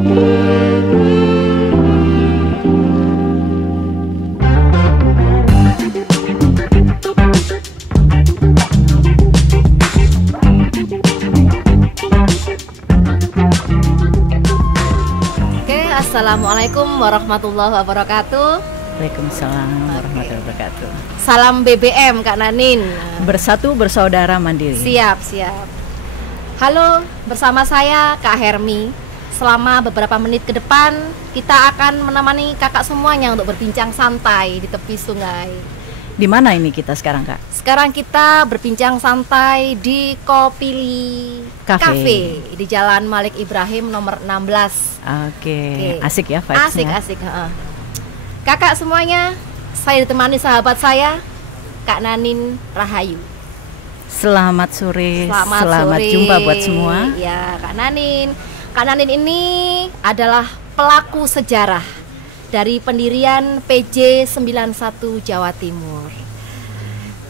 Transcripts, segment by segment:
Assalamualaikum warahmatullahi wabarakatuh. Waalaikumsalam warahmatullahi wabarakatuh. Salam BBM Kak Nanin. Bersatu bersaudara mandiri. Siap. Halo, bersama saya Kak Hermi. Selama beberapa menit ke depan kita akan menemani kakak semuanya untuk berbincang santai di tepi sungai. Di mana ini kita sekarang, Kak? Sekarang kita berbincang santai di Kopili Cafe di Jalan Malik Ibrahim nomor 16. Oke. Asik ya vibes-nya. Asik. Kakak semuanya, saya ditemani sahabat saya Kak Nanin Rahayu. Selamat sore. Selamat jumpa buat semua. Ya, Kak Nanin. Kak Nanin ini adalah pelaku sejarah dari pendirian PJ 91 Jawa Timur.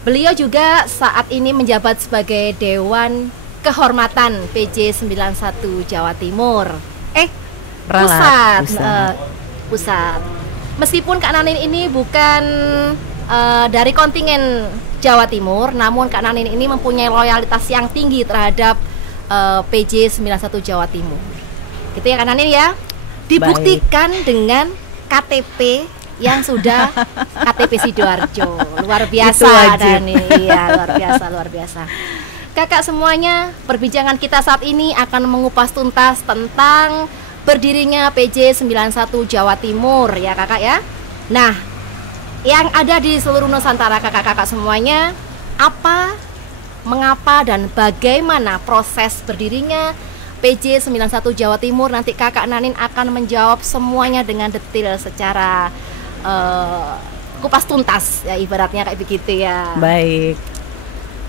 Beliau juga saat ini menjabat sebagai Dewan Kehormatan PJ 91 Jawa Timur. Pusat. Meskipun Kak Nanin ini bukan dari kontingen Jawa Timur, namun Kak Nanin ini mempunyai loyalitas yang tinggi terhadap PJ 91 Jawa Timur. Gitu ya Kak Nanin ya. Dibuktikan dengan KTP yang sudah KTP Sidoarjo. Luar biasa Nanin. Iya, luar biasa. Kakak semuanya, perbincangan kita saat ini akan mengupas tuntas tentang berdirinya PJ 91 Jawa Timur ya Kakak ya. Nah, yang ada di seluruh Nusantara kakak-kakak semuanya, apa, mengapa dan bagaimana proses berdirinya PJ 91 Jawa Timur, nanti Kakak Nanin akan menjawab semuanya dengan detail secara kupas tuntas ya, ibaratnya kayak begitu ya. Baik.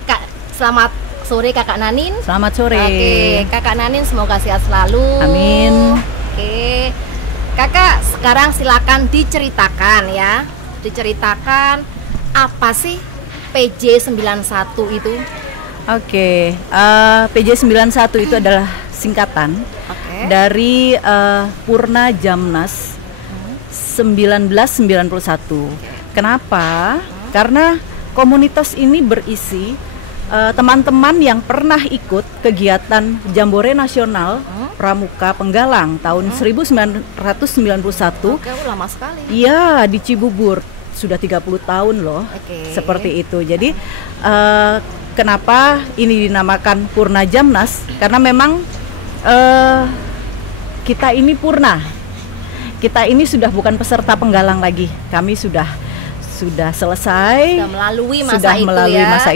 Kak, selamat sore Kakak Nanin. Selamat sore. Oke, Kakak Nanin semoga sehat selalu. Amin. Oke. Kakak sekarang silakan diceritakan ya. Diceritakan apa sih PJ 91 itu? Oke, PJ 91 itu adalah singkatan dari Purna Jamnas 1991. Kenapa? Karena komunitas ini berisi teman-teman yang pernah ikut kegiatan Jambore Nasional Pramuka Penggalang tahun 1991. Oke, lama sekali. Iya, di Cibubur. Sudah 30 tahun loh. Seperti itu. Jadi kenapa ini dinamakan Purna Jamnas? Karena memang kita ini purna. Kita ini sudah bukan peserta penggalang lagi. Kami sudah selesai. Sudah melalui masa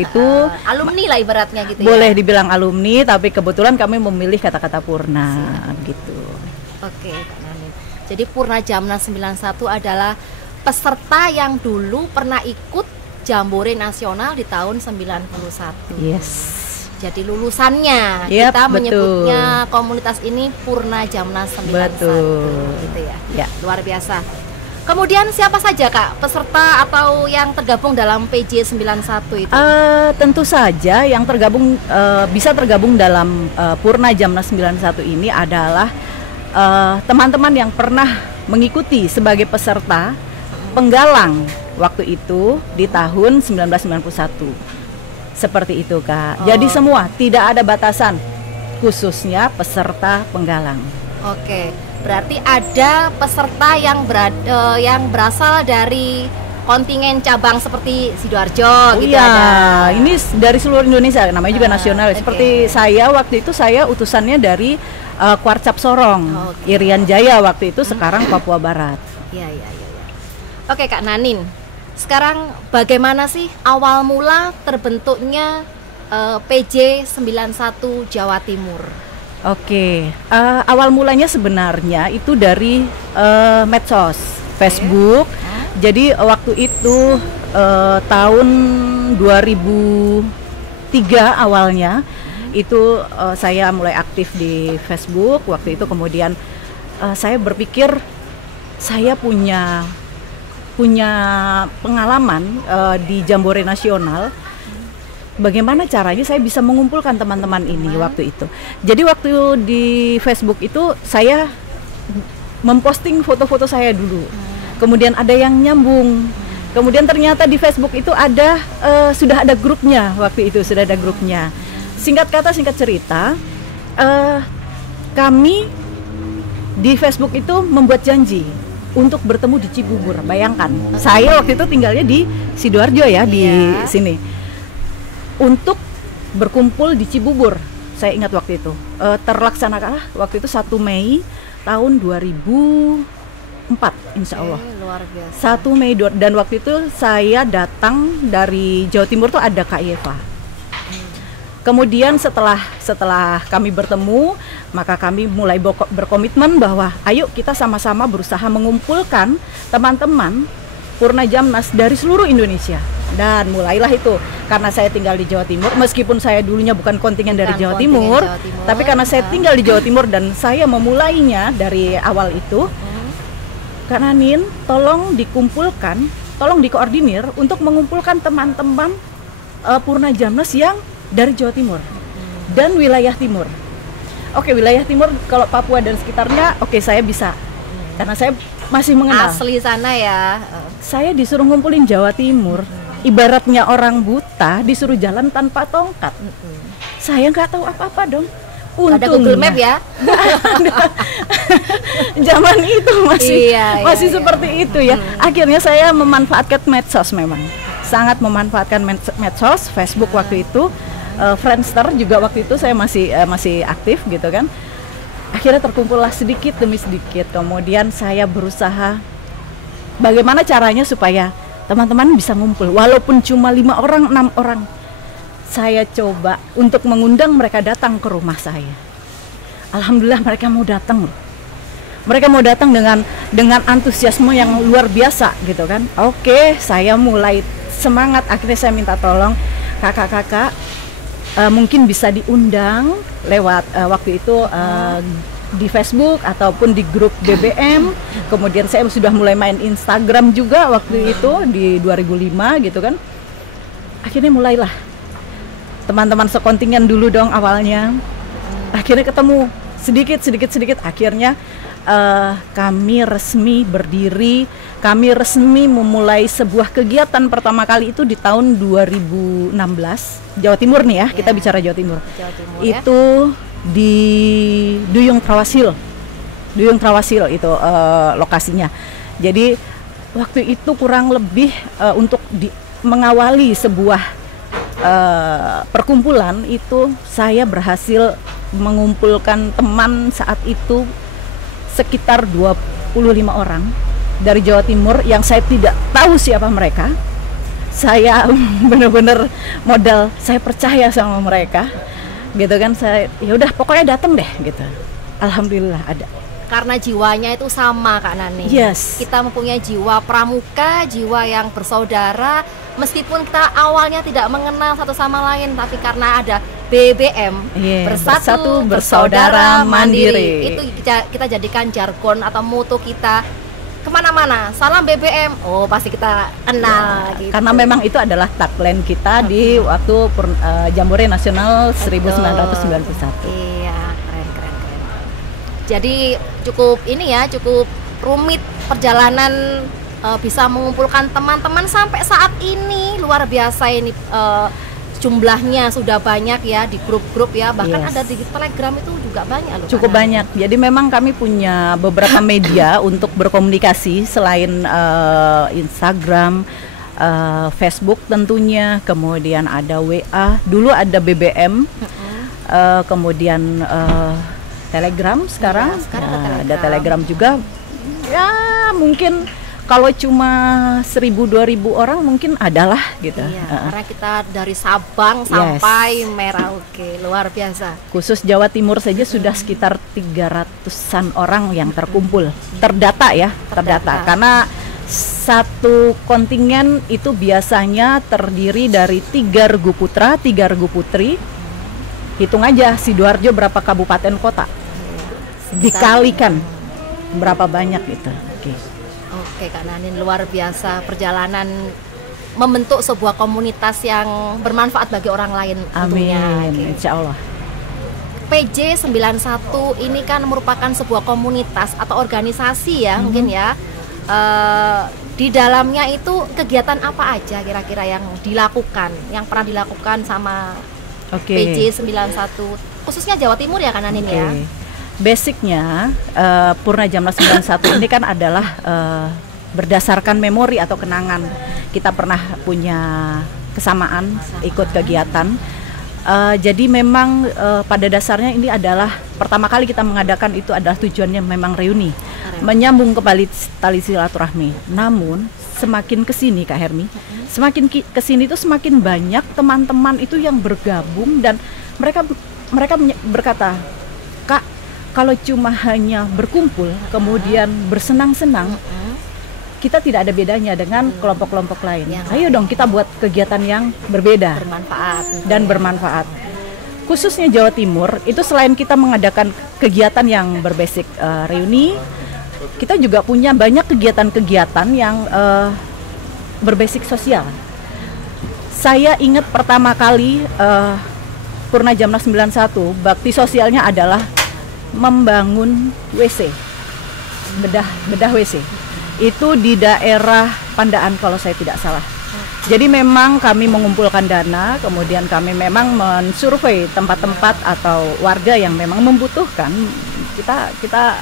itu. Alumni lah ibaratnya gitu. Boleh dibilang alumni, tapi kebetulan kami memilih kata-kata purna gitu. Oke, Kak Nanin. Jadi Purna Jamnas 91 adalah peserta yang dulu pernah ikut Jambore Nasional di tahun 91. Yes. Jadi lulusannya kita menyebutnya komunitas ini Purna Jamnas 91. Gitu ya. Luar biasa. Kemudian siapa saja Kak peserta atau yang tergabung dalam PJ 91 itu? Tentu saja yang tergabung bisa tergabung dalam Purna Jamnas 91 ini adalah teman-teman yang pernah mengikuti sebagai peserta penggalang waktu itu di tahun 1991. Seperti itu Kak. Jadi semua, tidak ada batasan, khususnya peserta penggalang. Oke, berarti ada peserta yang berasal dari kontingen cabang seperti Sidoarjo gitu. Iya, ini dari seluruh Indonesia, namanya juga nasional. Seperti saya waktu itu, saya utusannya dari Kuarcap Sorong, Irian Jaya waktu itu, sekarang Papua Barat. Iya. Oke Kak Nanin, sekarang bagaimana sih awal mula terbentuknya PJ 91 Jawa Timur? Oke, awal mulanya sebenarnya itu dari medsos, Facebook. Jadi waktu itu tahun 2003 awalnya itu saya mulai aktif di Facebook. Waktu itu kemudian saya berpikir saya punya pengalaman di Jambore Nasional. Bagaimana caranya saya bisa mengumpulkan teman-teman ini waktu itu. Jadi waktu di Facebook itu saya memposting foto-foto saya dulu. Kemudian ada yang nyambung. Kemudian ternyata di Facebook itu ada sudah ada grupnya waktu itu, sudah ada grupnya. Singkat kata, singkat cerita, kami di Facebook itu membuat janji untuk bertemu di Cibubur. Bayangkan, saya waktu itu tinggalnya di Sidoarjo ya, di sini. Untuk berkumpul di Cibubur. Saya ingat waktu itu. Terlaksanakan waktu itu 1 Mei tahun 2004, insya Allah. Luar biasa. 1 Mei dan waktu itu saya datang dari Jawa Timur tuh ada Kak Eva. Kemudian setelah kami bertemu, maka kami mulai berkomitmen bahwa ayo kita sama-sama berusaha mengumpulkan teman-teman Purna Jamnas dari seluruh Indonesia. Dan mulailah itu, karena saya tinggal di Jawa Timur, meskipun saya dulunya bukan kontingen dari Jawa Timur, tapi karena saya tinggal di Jawa Timur dan saya memulainya dari awal itu, Kak Nanin, tolong dikumpulkan, tolong dikoordinir untuk mengumpulkan teman-teman Purna Jamnas yang dari Jawa Timur dan wilayah timur. Oke, wilayah timur kalau Papua dan sekitarnya, oke, saya bisa, karena saya masih mengenal. Asli sana ya. Saya disuruh ngumpulin Jawa Timur, ibaratnya orang buta disuruh jalan tanpa tongkat. Saya nggak tahu apa-apa dong. Ada Google Map ya. Zaman itu masih seperti itu ya. Akhirnya saya memanfaatkan medsos, memang sangat memanfaatkan medsos, Facebook waktu itu, Friendster juga waktu itu saya masih aktif gitu kan. Akhirnya terkumpullah sedikit demi sedikit. Kemudian saya berusaha bagaimana caranya supaya teman-teman bisa ngumpul, walaupun cuma 5 orang, 6 orang. Saya coba untuk mengundang mereka datang ke rumah saya. Alhamdulillah mereka mau datang loh. Mereka mau datang dengan antusiasme yang luar biasa gitu kan. Oke, saya mulai semangat. Akhirnya saya minta tolong kakak-kakak, mungkin bisa diundang lewat waktu itu di Facebook ataupun di grup BBM. Kemudian saya sudah mulai main Instagram juga waktu itu di 2005 gitu kan. Akhirnya mulailah teman-teman sekontingen dulu dong awalnya. Akhirnya ketemu sedikit. Akhirnya kami resmi berdiri, kami resmi memulai sebuah kegiatan pertama kali itu di tahun 2016. Jawa Timur nih ya, kita bicara Jawa Timur. Itu di Duyung Trawasil itu lokasinya. Jadi waktu itu kurang lebih untuk mengawali sebuah perkumpulan itu, saya berhasil mengumpulkan teman saat itu sekitar 25 orang dari Jawa Timur yang saya tidak tahu siapa mereka. Saya benar-benar modal saya percaya sama mereka gitu kan. Saya ya udah pokoknya datang deh gitu. Alhamdulillah ada. Karena jiwanya itu sama Kak Nani. Yes. Kita mempunyai jiwa pramuka, jiwa yang bersaudara. Meskipun kita awalnya tidak mengenal satu sama lain, tapi karena ada BBM, bersatu bersaudara mandiri. Itu kita jadikan jargon atau moto kita kemana-mana. Salam BBM, oh pasti kita kenal. Gitu. Karena memang itu adalah tagline kita di waktu Jambore Nasional 1991. Iya, keren. Jadi cukup rumit perjalanan bisa mengumpulkan teman-teman sampai saat ini. Luar biasa ini, jumlahnya sudah banyak ya di grup-grup ya, bahkan ada di Telegram itu juga banyak loh. Cukup banyak. Jadi memang kami punya beberapa media untuk berkomunikasi selain Instagram, Facebook tentunya, kemudian ada WA, dulu ada BBM, kemudian Telegram sekarang ada Telegram juga. Ya mungkin kalau cuma 1.000-2.000 orang mungkin adalah gitu. Iya, karena kita dari Sabang sampai Merauke, luar biasa. Khusus Jawa Timur saja sudah sekitar 300-an orang yang terkumpul. Terdata. Karena satu kontingen itu biasanya terdiri dari 3 regu putra, 3 regu putri. Hitung aja Sidoarjo berapa kabupaten kota. Dikalikan berapa banyak itu. Oke Kak Nanin, luar biasa perjalanan membentuk sebuah komunitas yang bermanfaat bagi orang lain. Amin, insya Allah. PJ 91 ini kan merupakan sebuah komunitas atau organisasi ya, mungkin ya. Di dalamnya itu kegiatan apa aja kira-kira yang dilakukan, yang pernah dilakukan sama PJ 91 khususnya Jawa Timur ya kan Anin ya? Basicnya Purna Jamnas 91 ini kan adalah berdasarkan memori atau kenangan. Kita pernah punya kesamaan ikut kegiatan. Jadi memang pada dasarnya ini adalah pertama kali kita mengadakan itu adalah tujuannya memang reuni, menyambung kembali tali silaturahmi. Namun semakin kesini Kak Hermi, semakin kesini itu semakin banyak teman-teman itu yang bergabung dan mereka berkata, Kak, kalau cuma hanya berkumpul kemudian bersenang-senang, kita tidak ada bedanya dengan kelompok-kelompok lain. Ayo dong kita buat kegiatan yang berbeda, bermanfaat. Khususnya Jawa Timur itu selain kita mengadakan kegiatan yang berbasic reuni, kita juga punya banyak kegiatan-kegiatan yang berbasic sosial. Saya ingat pertama kali Purna Jamnas 91 bakti sosialnya adalah membangun WC, bedah WC. Itu di daerah Pandaan kalau saya tidak salah. Jadi memang kami mengumpulkan dana, kemudian kami memang mensurvei tempat-tempat atau warga yang memang membutuhkan. Kita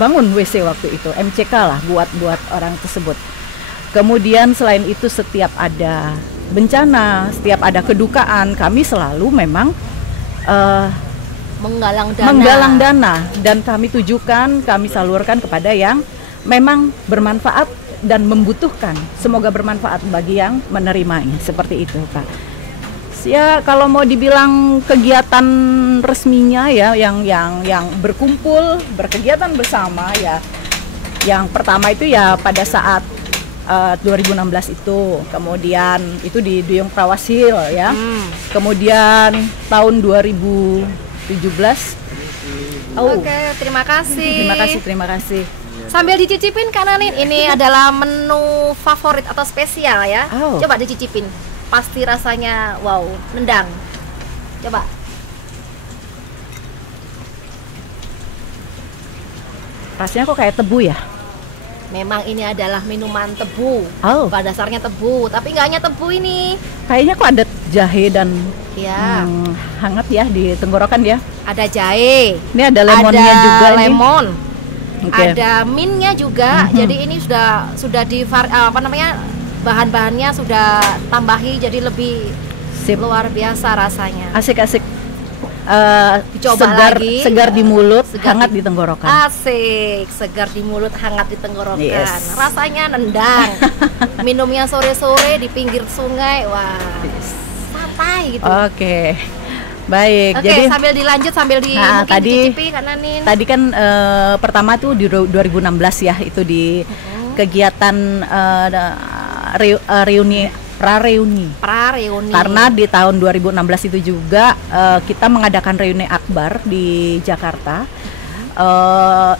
bangun WC waktu itu, MCK lah buat orang tersebut. Kemudian selain itu setiap ada bencana, setiap ada kedukaan, kami selalu memang menggalang dana dan kami tujukan, kami salurkan kepada yang memang bermanfaat dan membutuhkan. Semoga bermanfaat bagi yang menerimanya, seperti itu Pak. Ya kalau mau dibilang kegiatan resminya ya yang berkumpul, berkegiatan bersama ya. Yang pertama itu ya pada saat 2016 itu, kemudian itu di Duyung Prawasil ya. Kemudian tahun 2017. Oke, terima kasih. Terima kasih. Sambil dicicipin Kak Nanin, ini adalah menu favorit atau spesial ya. Coba dicicipin, pasti rasanya wow, nendang. Coba. Rasanya kok kayak tebu ya? Memang ini adalah minuman tebu. Pada dasarnya tebu, tapi nggak hanya tebu ini. Kayaknya kok ada jahe dan hangat ya di tenggorokan ya. Ada jahe. Ini ada lemonnya juga. Ada lemon. Okay. Ada mintnya juga. Jadi ini sudah di bahan-bahannya sudah tambahi jadi lebih luar biasa rasanya. Asik-asik. Dicoba segar di mulut, hangat di tenggorokan. Asik, segar di mulut, hangat di tenggorokan. Yes. Rasanya nendang. Minumnya sore-sore di pinggir sungai, wah, santai gitu. Oke. Baik, jadi sambil dilanjut sambil dicicipi Kak Nanin. Tadi kan pertama tuh di 2016 ya, itu di kegiatan reuni. Karena di tahun 2016 itu juga kita mengadakan reuni akbar di Jakarta.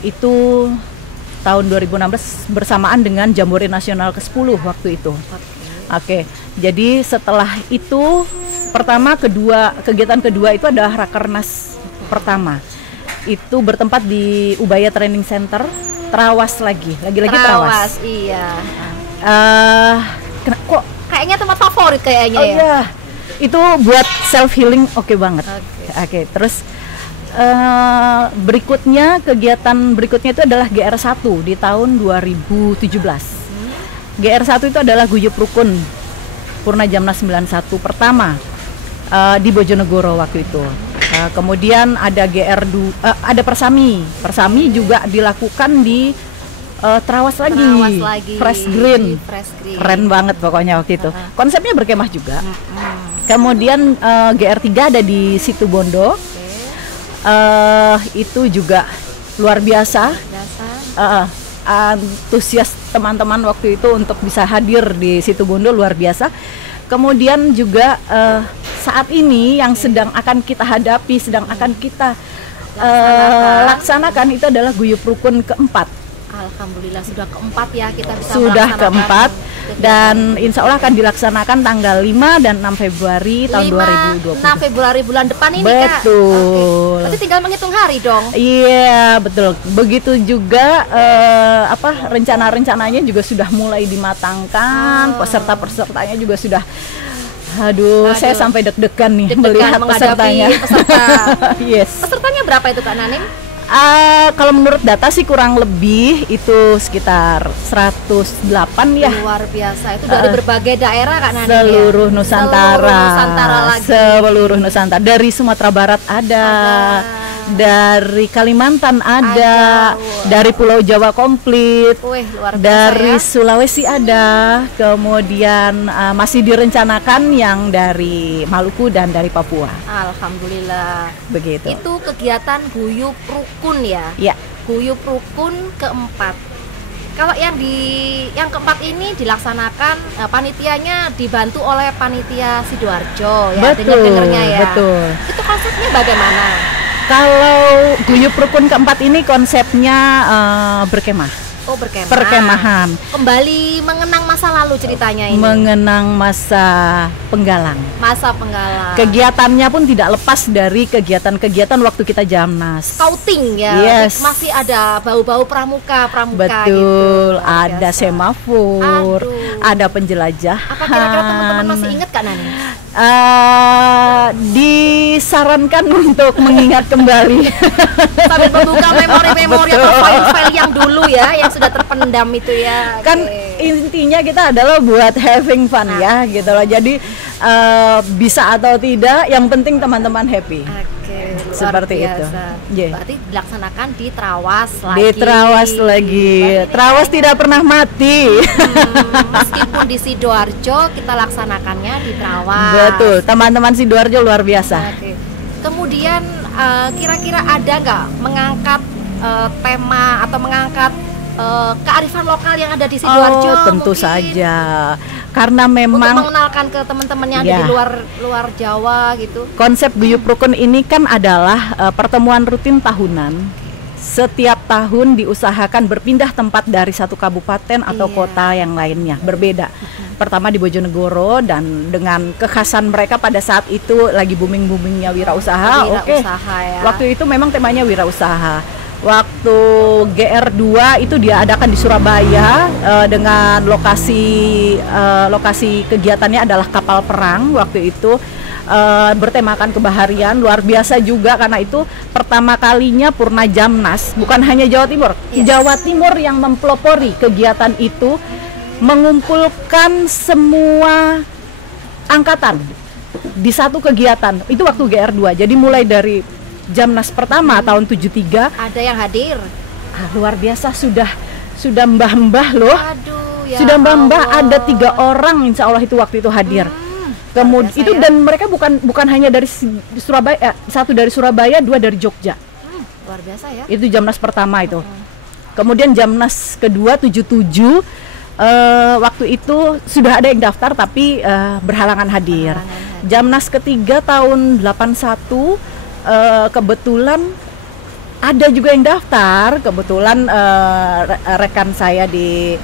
Itu tahun 2016 bersamaan dengan Jambore Nasional ke-10 waktu itu. Oke. Jadi setelah itu kegiatan kedua itu adalah Rakernas pertama. Itu bertempat di Ubaya Training Center, Trawas lagi Trawas. Iya. Kok kayaknya tempat favorit kayaknya ya. Iya. Itu buat self healing oke banget. Oke. Terus kegiatan berikutnya itu adalah GR1 di tahun 2017. GR1 itu adalah guyup rukun Purna Jamnas 91 pertama di Bojonegoro waktu itu. Kemudian ada GR2, ada Persami juga dilakukan di Trawas lagi. Fresh Green. Keren banget pokoknya waktu itu. Konsepnya berkemah juga. Kemudian GR3 ada di Situbondo. Itu juga luar biasa. Antusias teman-teman waktu itu untuk bisa hadir di Situbondo luar biasa. Kemudian juga saat ini yang sedang akan kita hadapi, sedang akan kita laksanakan itu adalah guyup rukun keempat. Alhamdulillah sudah keempat ya kita bisa sudah keempat. dan insya Allah akan dilaksanakan tanggal 5 dan 6 Februari tahun 2020. 6 Februari bulan depan ini, Kak. Betul. Berarti tinggal menghitung hari dong. Iya, betul. Begitu juga rencana-rencananya juga sudah mulai dimatangkan, peserta-pesertanya juga sudah. Aduh, saya sampai deg-degan nih melihat pesertanya. Yes. Pesertanya berapa itu, Kak Nanin? Kalau menurut data sih kurang lebih itu sekitar 108 ya. Luar biasa, itu dari berbagai daerah, Kak Nanin. Seluruh Nusantara. Seluruh Nusantara. Dari Sumatera Barat ada. Dari Kalimantan ada. Dari Pulau Jawa komplit. Luar biasa, dari ya. Sulawesi ada. Kemudian masih direncanakan yang dari Maluku dan dari Papua. Alhamdulillah. Begitu. Itu kegiatan guyup rukun ya. Ya. Guyup rukun keempat. Kalau yang keempat ini dilaksanakan panitianya dibantu oleh panitia Sidoarjo ya. Dengar-dengarnya ya. Betul. Itu konsepnya bagaimana? Kalau guyup rukun keempat ini konsepnya berkemah. Oh, berkemah. Perkemahan. Kembali mengenang masa lalu ceritanya ini. Mengenang masa penggalang. Masa penggalang. Kegiatannya pun tidak lepas dari kegiatan-kegiatan waktu kita Jamnas. Scouting ya. Yes. Masih ada bau-bau pramuka Betul. Gitu. Ada semafor, ada penjelajahan. Apa kira-kira teman-teman masih ingat, Kak Nani? Disarankan untuk mengingat kembali. Sambil membuka memori-memori atau file-file yang dulu ya, yang sudah terpendam itu ya. Kan intinya kita adalah buat having fun ya, gitu loh. Jadi bisa atau tidak, yang penting teman-teman happy. Seperti itu. Yeah. Berarti dilaksanakan di Trawas lagi. Di Trawas lagi. Trawas tidak pernah mati. Meskipun di Sidoarjo kita laksanakannya di Trawas. Betul. Teman-teman Sidoarjo luar biasa. Kemudian kira-kira ada nggak mengangkat tema atau mengangkat kearifan lokal yang ada di Sidoarjo? Tentu saja. Karena memang untuk mengenalkan ke teman-teman yang ada di luar Jawa gitu. Konsep guyup rukun ini kan adalah pertemuan rutin tahunan. Setiap tahun diusahakan berpindah tempat dari satu kabupaten atau kota yang lainnya, berbeda. Pertama di Bojonegoro, dan dengan kekhasan mereka pada saat itu lagi booming-boomingnya wirausaha. Ya. Waktu itu memang temanya wirausaha. Waktu GR2 itu dia adakan di Surabaya dengan lokasi kegiatannya adalah kapal perang. Waktu itu bertemakan kebaharian, luar biasa juga karena itu pertama kalinya Purna Jamnas, bukan hanya Jawa Timur. Jawa Timur yang mempelopori kegiatan itu, mengumpulkan semua angkatan di satu kegiatan. Itu waktu GR2. Jadi mulai dari Jamnas pertama tahun 73 ada yang hadir. Luar biasa, sudah mbah-mbah loh. Sudah mbah-mbah, ada 3 orang insya Allah itu waktu itu hadir. Kemudian itu dan mereka bukan hanya dari Surabaya, 1 dari Surabaya, 2 dari Jogja. Luar biasa ya. Itu Jamnas pertama itu. Kemudian Jamnas kedua 77 waktu itu sudah ada yang daftar tapi berhalangan hadir. Jamnas ketiga tahun 81 kebetulan ada juga yang daftar. Kebetulan rekan saya di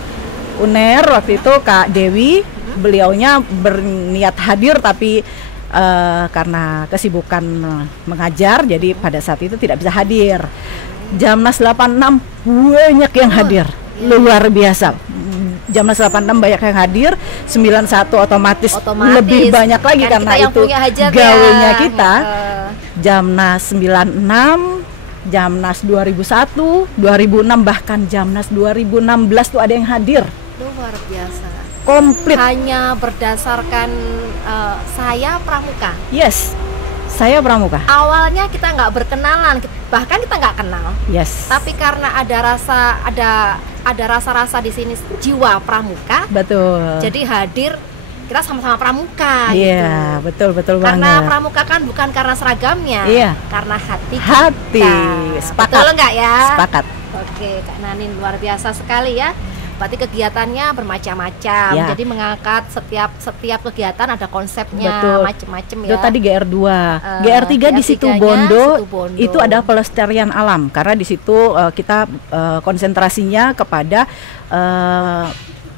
UNER waktu itu Kak Dewi, beliaunya berniat hadir tapi karena kesibukan mengajar jadi pada saat itu tidak bisa hadir. Jamnas 86 banyak yang hadir, luar biasa. Jamnas 86 banyak yang hadir, 91 otomatis lebih banyak lagi karena itu gawenya kita. Jamnas 96, Jamnas 2001, 2006, bahkan Jamnas 2016 tuh ada yang hadir. Luar biasa. Komplit. Hanya berdasarkan saya pramuka. Yes, saya pramuka. Awalnya kita nggak berkenalan, bahkan kita nggak kenal. Yes. Tapi karena ada rasa-rasa di sini jiwa pramuka. Betul. Jadi hadir, kita sama-sama pramuka. Iya, gitu. betul Karena banget. pramuka kan bukan karena seragamnya, karena hati. Sepakat. Betul nggak ya? Sepakat. Oke, Kak Nanin luar biasa sekali ya. Berarti kegiatannya bermacam-macam. Jadi mengangkat setiap kegiatan ada konsepnya, macam-macam ya. Itu tadi GR2. GR3 di Situ Bondo itu ada pelestarian alam karena di situ kita konsentrasinya kepada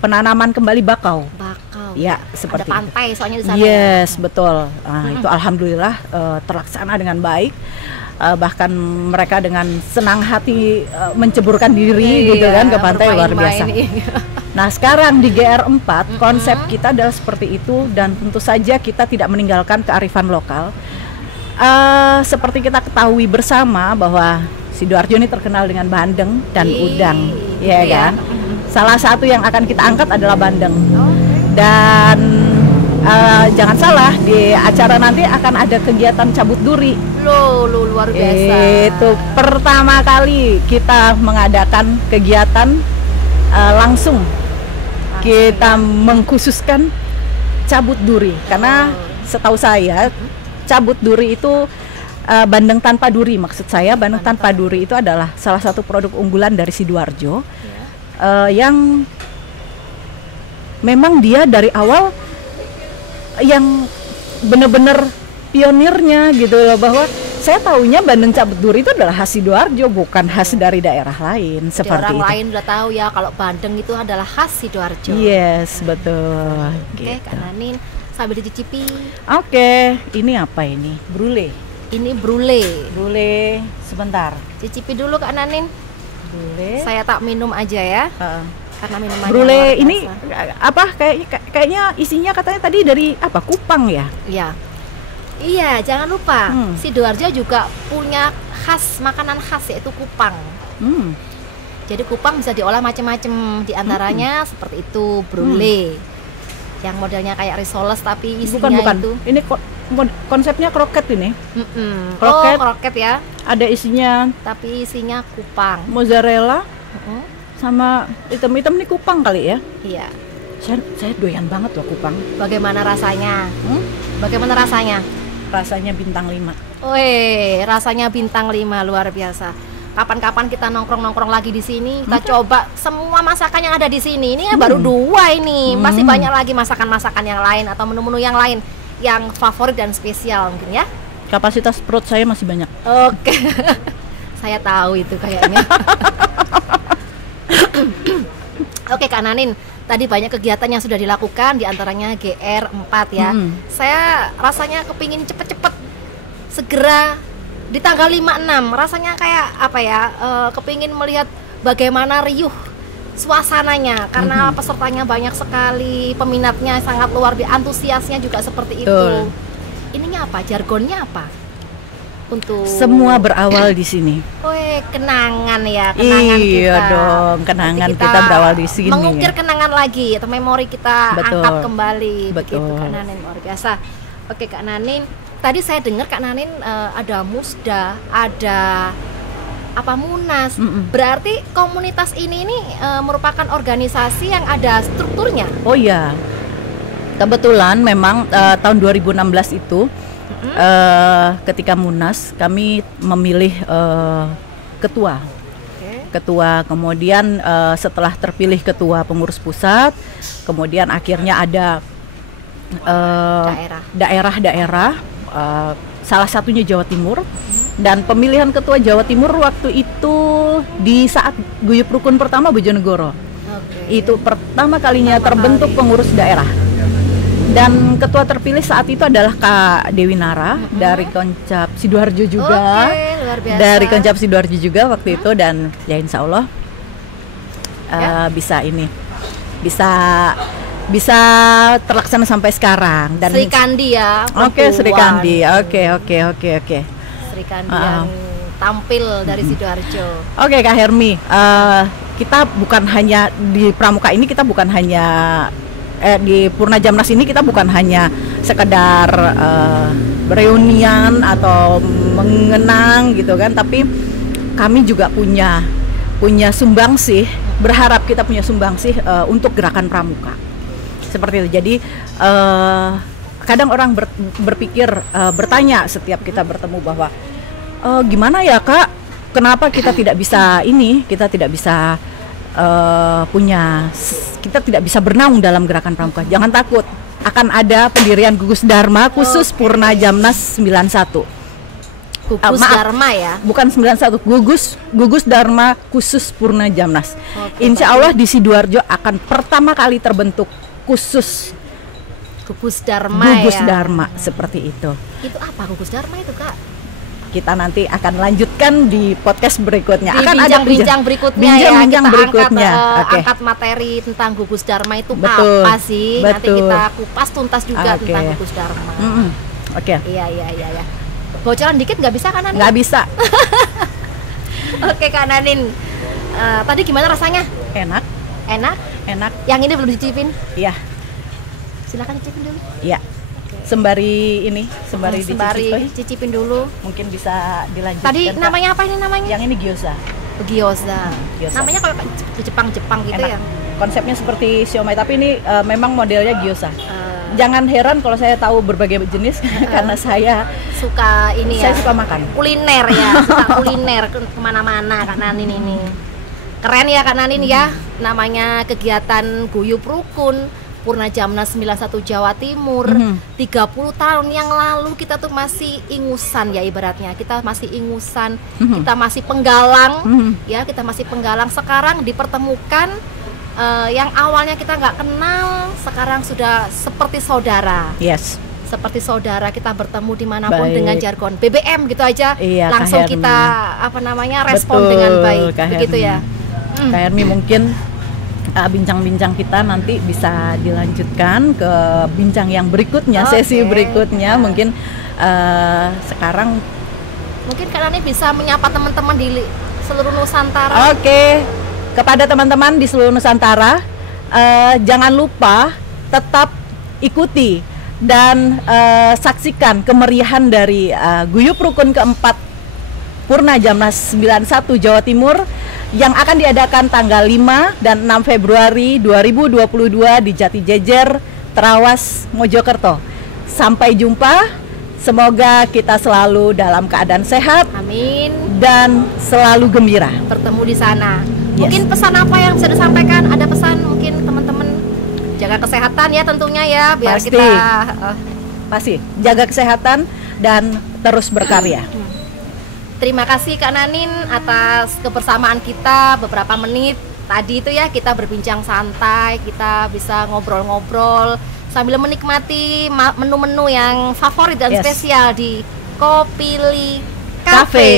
penanaman kembali bakau. Bakau. Ya, seperti ada pantai soalnya di sana. Yes, betul. Nah, itu alhamdulillah terlaksana dengan baik. Bahkan mereka dengan senang hati menceburkan diri gitu kan ke pantai, luar biasa. Nah, sekarang di GR4 konsep kita adalah seperti itu, dan tentu saja kita tidak meninggalkan kearifan lokal. Seperti kita ketahui bersama bahwa Sidoarjo ini terkenal dengan bandeng dan udang, ya kan? Salah satu yang akan kita angkat adalah bandeng. Dan jangan salah, di acara nanti akan ada kegiatan cabut duri. Loh, luar biasa. Itu pertama kali kita mengadakan kegiatan langsung. Kita mengkhususkan cabut duri, karena setahu saya cabut duri itu bandeng tanpa duri. Maksud saya bandeng tanpa duri itu adalah salah satu produk unggulan dari Sidoarjo, yang memang dia dari awal yang benar-benar pionirnya gitu loh, bahwa saya tahunya bandeng cabut duri itu adalah khas Sidoarjo, bukan khas dari daerah lain. Jadi seperti orang itu. lain udah tahu ya kalau bandeng itu adalah khas Sidoarjo. Yes, betul. Oke, Kak Nanin sambil dicicipi. Oke, ini apa ini? Brule. Ini brule. Brule, sebentar. Cicipi dulu Kak Nanin. Brule. Saya tak minum aja ya. Karena minumannya Brule luar biasa. ini apa? Kayaknya isinya katanya tadi dari apa? Kupang ya? Iya. Iya, jangan lupa Sidoarjo juga punya makanan khas, yaitu kupang. Jadi kupang bisa diolah macam-macam, diantaranya seperti itu brule, yang modelnya kayak risoles tapi isinya bukan. itu. Ini konsepnya kroket ini. Kroket. Oh, kroket ya. Ada isinya. Tapi isinya kupang. Mozzarella. Sama hitam-hitam nih kupang kali ya? Iya. Saya doyan banget loh kupang. Bagaimana rasanya? Bagaimana rasanya? Rasanya bintang 5. Wih, rasanya bintang 5, luar biasa. Kapan-kapan kita nongkrong-nongkrong lagi di sini, kita coba semua masakan yang ada di sini. Ini baru 2 ini, masih banyak lagi masakan-masakan yang lain atau menu-menu yang lain yang favorit dan spesial mungkin ya. Kapasitas perut saya masih banyak. Oke. Saya tahu itu kayaknya. Oke Kak Nanin, tadi banyak kegiatan yang sudah dilakukan, diantaranya GR4 ya. Saya rasanya kepingin cepet-cepet segera di tanggal 5-6. Rasanya kayak apa ya, kepingin melihat bagaimana riuh suasananya, karena pesertanya banyak sekali, peminatnya sangat luar biasa, antusiasnya juga seperti itu. Ininya apa, jargonnya apa? Untuk semua berawal di sini. Wih, kenangan ya, kenangan iya kita. Dong, kenangan kita berawal di sini. Mengukir kenangan lagi atau memori kita angkat kembali. Betul. Begitu Kak Nanin, luar biasa. Oke Kak Nanin, tadi saya dengar Kak Nanin ada Musda, ada apa Munas. Berarti komunitas ini merupakan organisasi yang ada strukturnya. Oh iya. Kebetulan memang tahun 2016 itu ketika Munas kami memilih ketua. Ketua, kemudian setelah terpilih ketua pengurus pusat, kemudian akhirnya ada daerah-daerah, salah satunya Jawa Timur, dan pemilihan ketua Jawa Timur waktu itu di saat guyup rukun pertama Bojonegoro. Itu pertama kalinya terbentuk pengurus daerah. Dan ketua terpilih saat itu adalah Kak Dewi Nara dari Koncap Sidoarjo juga. Luar biasa. Dari Koncap Sidoarjo juga waktu itu, dan ya insya Allah bisa terlaksana sampai sekarang. Dan Sri Kandi ya. Sri Kandi. Oke. Sri Kandi yang tampil dari Sidoarjo. Oke Kak Hermi, kita bukan hanya di Pramuka ini, kita bukan hanya di Purna Jamnas ini kita bukan hanya sekedar reunian atau mengenang gitu kan, tapi kami juga punya sumbangsih, berharap kita punya sumbangsih untuk gerakan Pramuka seperti itu. Jadi kadang orang berpikir, bertanya setiap kita bertemu bahwa gimana ya Kak, kenapa kita tidak bisa kita tidak bisa bernaung dalam gerakan Pramuka. Jangan takut, akan ada pendirian gugus dharma khusus Purna Jamnas 91. Gugus maaf, Dharma ya. bukan 91, Gugus Dharma khusus Purna Jamnas. Oke, Insya Allah di Sidoarjo akan pertama kali terbentuk khusus Gugus Dharma Gugus ya. Dharma seperti itu. Itu apa Gugus Dharma itu, Kak? Kita nanti akan lanjutkan di podcast berikutnya. Di Akan bincang-bincang berikutnya bincang-bincang ya. Kita berikutnya. Oke. angkat materi tentang Gugus Dharma itu Betul, apa sih? Nanti betul. kita kupas tuntas juga Oke. tentang Gugus Dharma. Oke. Iya. Bocoran dikit nggak bisa kan Nanin? Nggak bisa. Oke Kak Nanin. Tadi gimana rasanya? Enak, Enak? enak. Yang ini belum dicicipin? Iya, Silakan cicipin dulu. iya. Sembari Sembari dicicipi, cicipin dulu. mungkin bisa dilanjutkan. Tadi Kak. namanya apa ini namanya? Yang ini gyoza. Gyoza. Gyoza. Namanya kalau di Jepang gitu Enak. ya. Konsepnya seperti siomay, tapi ini memang modelnya gyoza. Eh, Jangan heran kalau saya tahu berbagai jenis karena saya suka ini ya. saya suka makan. Kuliner ya, suka kuliner kemana-mana Kak Nanin ini. Keren ya Kak Nanin ya. Namanya kegiatan Guyup Rukun Purna Jamnas 91 Jawa Timur. 30 tahun yang lalu kita tuh masih ingusan ya ibaratnya. Kita masih ingusan, kita masih penggalang ya, kita masih penggalang. Sekarang dipertemukan yang awalnya kita nggak kenal, sekarang sudah seperti saudara. Yes. Seperti saudara, kita bertemu dimanapun Baik. dengan jargon BBM gitu aja. Iya, langsung Kak Hermi. kita respon Betul, dengan baik, Kak begitu Hermi. ya. Kak Hermi, mungkin bincang-bincang kita nanti bisa dilanjutkan ke bincang yang berikutnya, Oke. sesi berikutnya. Mungkin sekarang Mungkin Kak Nani bisa menyapa teman-teman di seluruh Nusantara. oke, kepada teman-teman di seluruh Nusantara, jangan lupa tetap ikuti dan saksikan kemeriahan dari Guyup Rukun keempat Purna Jamnas 91 Jawa Timur yang akan diadakan tanggal 5 dan 6 Februari 2022 di Jati Jejer, Trawas, Mojokerto. Sampai jumpa, semoga kita selalu dalam keadaan sehat Amin. dan selalu gembira. Bertemu di sana. Yes. Mungkin pesan apa yang bisa disampaikan? Ada pesan mungkin teman-teman jaga kesehatan ya tentunya ya, biar Pasti. kita Pasti jaga kesehatan dan terus berkarya. terima kasih Kak Nanin atas kebersamaan kita beberapa menit tadi itu ya, kita berbincang santai, kita bisa ngobrol-ngobrol sambil menikmati menu-menu yang favorit dan Yes. spesial di Kopili Cafe.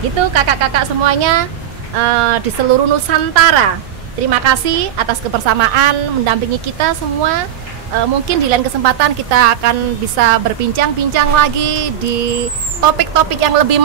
Itu kakak-kakak semuanya di seluruh Nusantara. Terima kasih atas kebersamaan mendampingi kita semua. Mungkin di lain kesempatan kita akan bisa berbincang-bincang lagi di topik-topik yang lebih